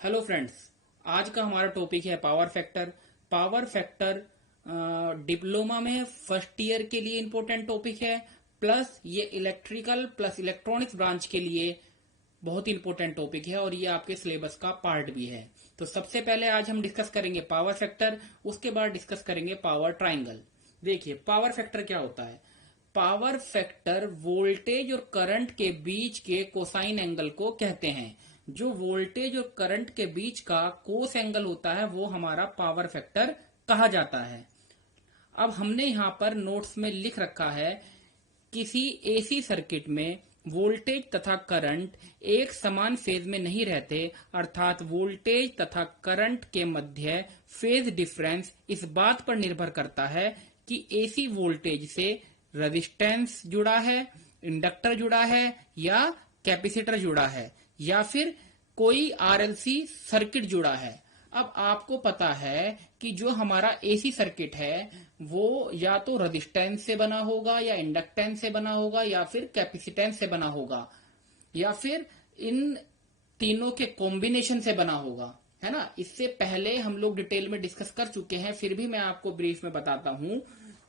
Hello friends. आज का हमारा टॉपिक है power factor. Power factor diploma में फर्स्ट ईयर के लिए इम्पोर्टेंट टॉपिक है, प्लस ये इलेक्ट्रिकल प्लस इलेक्ट्रॉनिक्स ब्रांच के लिए बहुत ही इंपॉर्टेंट टॉपिक है और ये आपके सिलेबस का पार्ट भी है। तो सबसे पहले आज हम डिस्कस करेंगे पावर फैक्टर, उसके बाद डिस्कस करेंगे पावर ट्रायंगल। देखिए पावर फैक्टर क्या होता है। पावर फैक्टर वोल्टेज और करंट के बीच के कोसाइन एंगल को कहते हैं। जो वोल्टेज और करंट के बीच का कोस एंगल होता है वो हमारा पावर फैक्टर कहा जाता है। अब हमने यहां पर नोट्स में लिख रखा है, किसी एसी सर्किट में वोल्टेज तथा करंट एक समान फेज में नहीं रहते, अर्थात वोल्टेज तथा करंट के मध्य फेज डिफरेंस इस बात पर निर्भर करता है कि एसी वोल्टेज से रेजिस्टेंस जुड़ा है, इंडक्टर जुड़ा है या कैपेसिटर जुड़ा है या फिर कोई आरएलसी सर्किट जुड़ा है। अब आपको पता है कि जो हमारा एसी सर्किट है वो या तो रेजिस्टेंस से बना होगा या इंडक्टेंस से बना होगा या फिर कैपेसिटेंस से बना होगा या फिर इन तीनों के कॉम्बिनेशन से बना होगा, है ना। इससे पहले हम लोग डिटेल में डिस्कस कर चुके हैं, फिर भी मैं आपको ब्रीफ में बताता हूं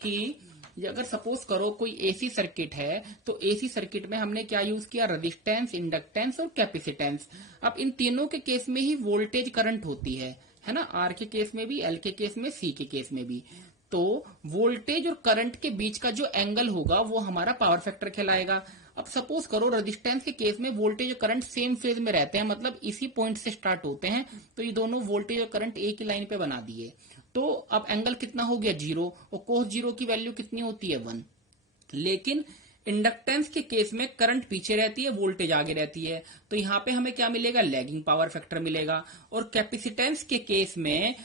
कि अगर सपोज करो कोई एसी सर्किट है तो एसी सर्किट में हमने क्या यूज किया, रेजिस्टेंस, इंडक्टेंस और कैपेसिटेंस। अब इन तीनों के केस में ही वोल्टेज करंट होती है ना। आर के केस में भी, एल के केस में, सी के केस में भी। तो वोल्टेज और करंट के बीच का जो एंगल होगा वो हमारा पावर फैक्टर कहलाएगा। अब सपोज करो रेजिस्टेंस के केस में वोल्टेज और करंट सेम फेज में रहते हैं, मतलब इसी पॉइंट से स्टार्ट होते हैं, तो ये दोनों वोल्टेज और करंट एक ही लाइन पे बना दिए। तो अब एंगल कितना हो गया, 0, और कोस 0 की वैल्यू कितनी होती है, 1। लेकिन इंडक्टेंस के केस में करंट पीछे रहती है, वोल्टेज आगे रहती है, तो यहां पे हमें क्या मिलेगा, लैगिंग पावर फैक्टर मिलेगा। और कैपेसिटेंस के केस में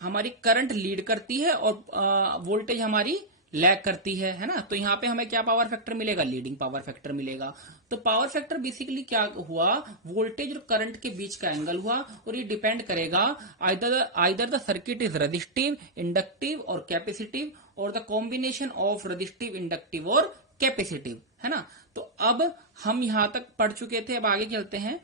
हमारी करंट लीड करती है और वोल्टेज हमारी लैग करती है ना। तो यहां पे हमें क्या पावर फैक्टर मिलेगा, लीडिंग पावर फैक्टर मिलेगा। तो पावर फैक्टर बेसिकली क्या हुआ, वोल्टेज और करंट के बीच का एंगल हुआ और ये डिपेंड करेगा either the circuit is resistive, inductive और कैपेसिटिव और the combination of resistive, inductive और कैपेसिटिव, है ना। तो अब हम यहां तक पढ़ चुके थे, अब आगे चलते हैं।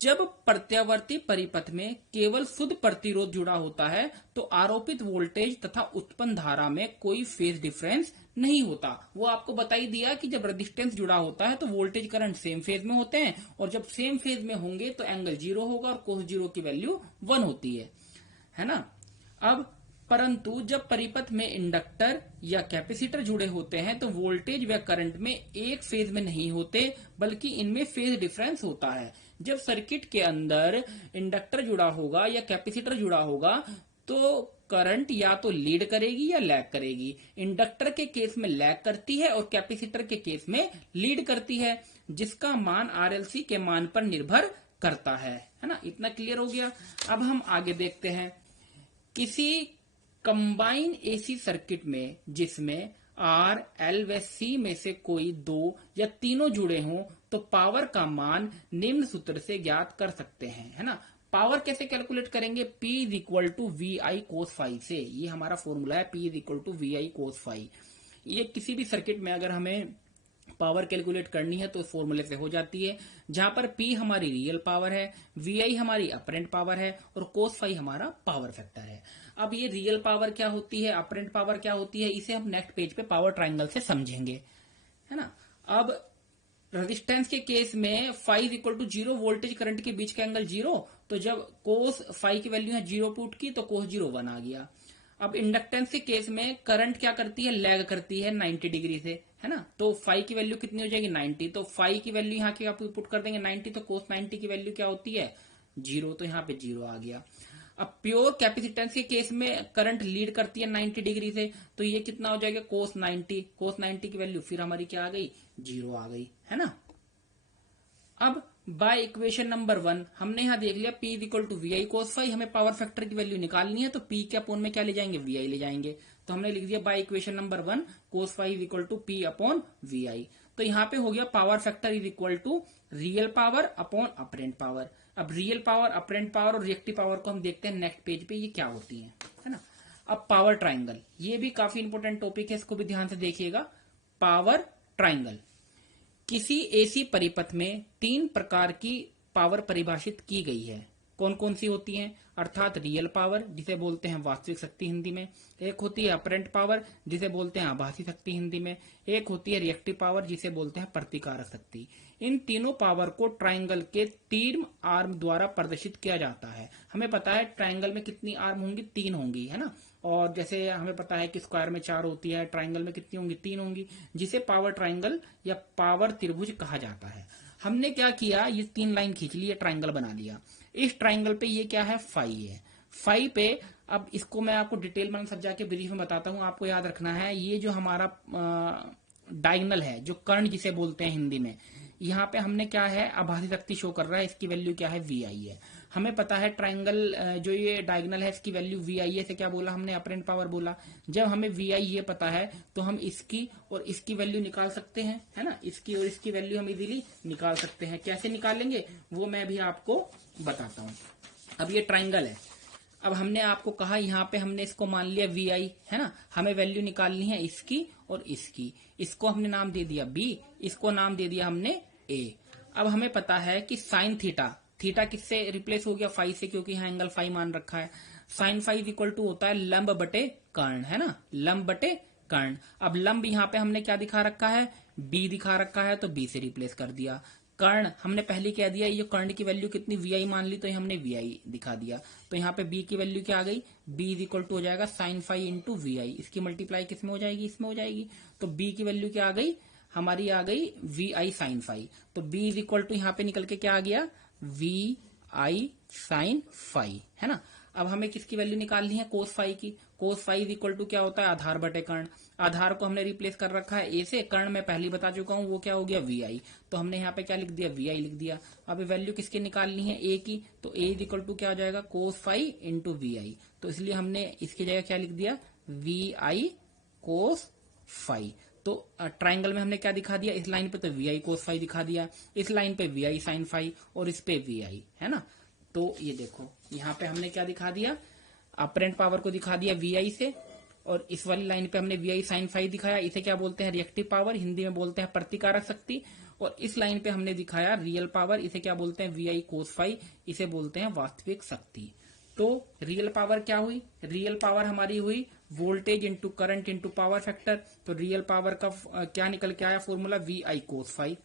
जब प्रत्यावर्ती परिपथ में केवल शुद्ध प्रतिरोध जुड़ा होता है तो आरोपित वोल्टेज तथा उत्पन्न धारा में कोई फेज डिफरेंस नहीं होता। वो आपको बता ही दिया कि जब रेजिस्टेंस जुड़ा होता है तो वोल्टेज करंट सेम फेज में होते हैं और जब सेम फेज में होंगे तो एंगल 0 होगा और कोस 0 की वैल्यू 1 होती है ना। अब परंतु जब परिपथ में इंडक्टर या कैपेसिटर जुड़े होते हैं तो वोल्टेज व करंट में एक फेज में नहीं होते, बल्कि इनमें फेज डिफरेंस होता है। जब सर्किट के अंदर इंडक्टर जुड़ा होगा या कैपेसिटर जुड़ा होगा तो करंट या तो लीड करेगी या लैग करेगी। इंडक्टर के केस में लैग करती है और कैपेसिटर के केस में लीड करती है, जिसका मान आरएलसी के मान पर निर्भर करता है ना। इतना क्लियर हो गया। अब हम आगे देखते हैं। किसी कंबाइन एसी सर्किट में जिसमें आर, एल व सी में से कोई 2 या तीनों जुड़े हों तो पावर का मान निम्न सूत्र से ज्ञात कर सकते हैं, है ना। पावर कैसे कैलकुलेट करेंगे, P is equal to V I cos phi से। ये हमारा फॉर्मूला है, P is equal to V I cos phi. ये किसी भी सर्किट में अगर हमें पावर कैलकुलेट करनी है तो फॉर्मूले से हो जाती है, जहां पर P हमारी रियल पावर है, VI हमारी अपरेंट पावर है और कोस फाई हमारा पावर फैक्टर है। अब ये रियल पावर क्या होती है, अपरेंट पावर क्या होती है, इसे हम नेक्स्ट पेज पे पावर ट्रायंगल से समझेंगे, है ना। अब रेजिस्टेंस के केस में phi equal to 0, voltage current के बीच का एंगल 0, तो जब कोस फाई की वैल्यू है 0 पुट की तो कोस 0 1 आ गया। अब इंडक्टेंस के केस में करंट क्या करती है, लैग करती है 90 डिग्री से, है ना। तो फाई की वैल्यू कितनी हो जाएगी, 90। तो फाई की वैल्यू यहाँ की आप पुट कर देंगे 90, तो कोस 90 की वैल्यू क्या होती है, 0, तो यहाँ पे 0 आ गया। अब प्योर कैपेसिटेंस के केस में करंट लीड करती है 90 डिग्री से, तो ये कितना हो जाएगा, कोस 90। कोस 90 की वैल्यू फिर हमारी क्या आ गई, 0 आ गई, है ना। अब बाय इक्वेशन नंबर 1 हमने यहां देख लिया P is equal to V I cos phi. हमें पावर फैक्टर की वैल्यू निकालनी है तो P के अपॉन में क्या ले जाएंगे, वी आई ले जाएंगे। तो हमने लिख दिया by equation number 1 cos phi is equal to P upon V I. तो यहां पे हो गया power factor is equal to real power upon apparent power. अब रियल पावर, अपरेंट पावर और रिएक्टिव पावर को हम देखते हैं नेक्स्ट पेज पे ये क्या होती है ना। अब पावर ट्राइंगल, ये भी काफी इंपोर्टेंट टॉपिक है, इसको भी ध्यान से देखिएगा। पावर ट्राइंगल, किसी एसी परिपथ में 3 प्रकार की पावर परिभाषित की गई है। कौन कौन सी होती हैं, अर्थात रियल पावर जिसे बोलते हैं वास्तविक शक्ति हिंदी में, एक होती है अपरेंट पावर जिसे बोलते हैं आभासी शक्ति हिंदी में, एक होती है रिएक्टिव पावर जिसे बोलते हैं प्रतिकारक शक्ति। इन तीनों पावर को ट्राइंगल के 3 आर्म द्वारा प्रदर्शित किया जाता है। हमें पता है ट्राइंगल में कितनी आर्म होंगी, 3 होंगी, है ना। और जैसे हमें पता है कि स्क्वायर में 4 होती है, ट्राइंगल में कितनी होंगी, 3 होंगी, जिसे पावर ट्राइंगल या पावर त्रिभुज कहा जाता है। हमने क्या किया, ये 3 लाइन खींच ली, ट्राइंगल बना लिया। इस ट्राइंगल पे ये क्या है, फाई है। फाई पे अब इसको मैं आपको डिटेल में समझा के ब्रीफ में बताता हूं। आपको याद रखना है, ये जो हमारा डायगोनल है, जो कर्ण जिसे बोलते हैं हिंदी में, यहाँ पे हमने क्या है, आभासी शक्ति शो कर रहा है, इसकी वैल्यू क्या है, वी आई है। हमें पता है ट्राइंगल जो ये डायगोनल है इसकी वैल्यू वी आई है, से क्या बोला हमने, अपरेंट पावर बोला। जब हमें वी आई ये पता है तो हम इसकी और इसकी वैल्यू निकाल सकते हैं, है ना। इसकी और इसकी वैल्यू हम इजीली निकाल सकते हैं। कैसे निकालेंगे वो मैं भी आपको बताता हूँ। अब ये ट्राइंगल है, अब हमने आपको कहा यहाँ पे हमने इसको मान लिया वी आई, है ना। हमें वैल्यू निकालनी है इसकी और इसकी। इसको हमने नाम दे दिया बी, इसको नाम दे दिया हमने ए। अब हमें पता है कि साइन थीटा, थीटा किससे रिप्लेस हो गया, फाई से, क्योंकि यहाँ एंगल फाई मान रखा है। साइन फाई इक्वल टू होता है लंब बटे कर्ण, है ना, लंब बटे कर्ण। अब लंब यहाँ पे हमने क्या दिखा रखा है, बी दिखा रखा है, तो बी से रिप्लेस कर दिया। कर्ण हमने पहले कह दिया, ये कर्ण की वैल्यू कितनी, वी आई मान ली, तो हमने वी आई दिखा दिया। तो यहाँ पे बी की वैल्यू क्या आ गई, बी इज इक्वल टू हो जाएगा साइन फाई इंटू वी आई। इसकी मल्टीप्लाई किसमें हो जाएगी, इसमें हो जाएगी। तो बी की वैल्यू क्या आ गई, हमारी आ गई वी आई साइन फाई। तो बी इज इक्वल टू यहाँ पे निकल के क्या आ गया, वी आई साइन फाई, है ना। अब हमें किसकी वैल्यू निकालनी है, कोस फाई की। Cos phi is equal to क्या होता है, आधार बटे कर्ण। आधार को हमने रिप्लेस कर रखा है ए से, कर्ण मैं पहले बता चुका हूं वो क्या हो गया, वी आई। तो हमने यहाँ पे क्या लिख दिया, वी आई लिख दिया। अब वैल्यू किसकी निकालनी है, ए की। तो ए इज इक्वल टू क्या हो जाएगा, cos phi into we I. तो इसलिए हमने इसकी जगह क्या लिख दिया, वी आई कोस फाई। तो ट्राइंगल में हमने क्या दिखा दिया, इस लाइन पे तो वी आई कोस फाई दिखा दिया, इस लाइन पे वी आई साइन फाई, और इस पे वी आई, है ना। तो ये देखो यहाँ पे हमने क्या दिखा दिया, अपरेंट पावर को दिखा दिया वी आई से, और इस वाली लाइन पे हमने वी आई साइन फाई दिखाया, इसे क्या बोलते हैं, रिएक्टिव पावर, हिंदी में बोलते हैं प्रतिकारक शक्ति। और इस लाइन पे हमने दिखाया रियल पावर, इसे क्या बोलते हैं, वी आई कोस फाई, इसे बोलते हैं वास्तविक शक्ति। तो रियल पावर क्या हुई, रियल पावर हमारी हुई voltage into current into power factor. तो रियल पावर का क्या निकल के आया formula, V I cos phi,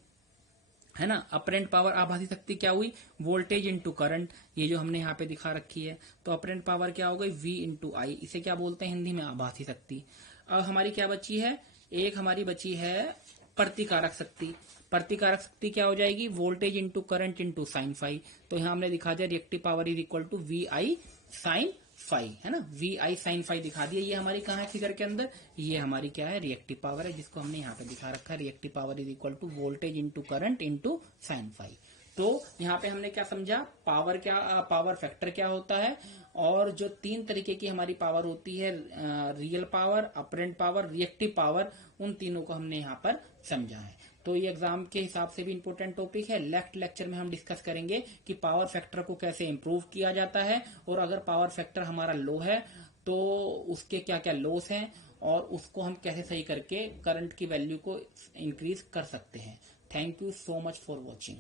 है ना। अपरेंट पावर आभासी शक्ति क्या हुई, वोल्टेज इंटू करंट, ये जो हमने यहाँ पे दिखा रखी है। तो अपरेंट पावर क्या हो गई, वी इंटू आई, इसे क्या बोलते हैं हिंदी में, आभासी शक्ति। अब हमारी क्या बची है, एक हमारी बची है प्रतिकारक शक्ति। प्रतिकारक शक्ति क्या हो जाएगी, voltage into current into sine phi. तो यहाँ हमने दिखा दिया reactive power is equal to V I sine phi, है ना, वी आई साइन फाई दिखा दिया। ये हमारी कहाँ है फिगर के अंदर, ये हमारी क्या है, रिएक्टिव पावर है, जिसको हमने यहाँ पे दिखा रखा है, reactive power is equal to voltage into current into sine phi. तो यहाँ पे हमने क्या समझा, पावर क्या, पावर फैक्टर क्या होता है, और जो 3 तरीके की हमारी पावर होती है, real power, apparent power, reactive power, उन तीनों को हमने यहाँ पर समझा है। तो ये एग्जाम के हिसाब से भी इंपॉर्टेंट टॉपिक है। नेक्स्ट लेक्चर में हम डिस्कस करेंगे कि पावर फैक्टर को कैसे इंप्रूव किया जाता है, और अगर पावर फैक्टर हमारा लो है तो उसके क्या क्या लॉस हैं, और उसको हम कैसे सही करके करंट की वैल्यू को इंक्रीज कर सकते हैं। Thank you so much for watching.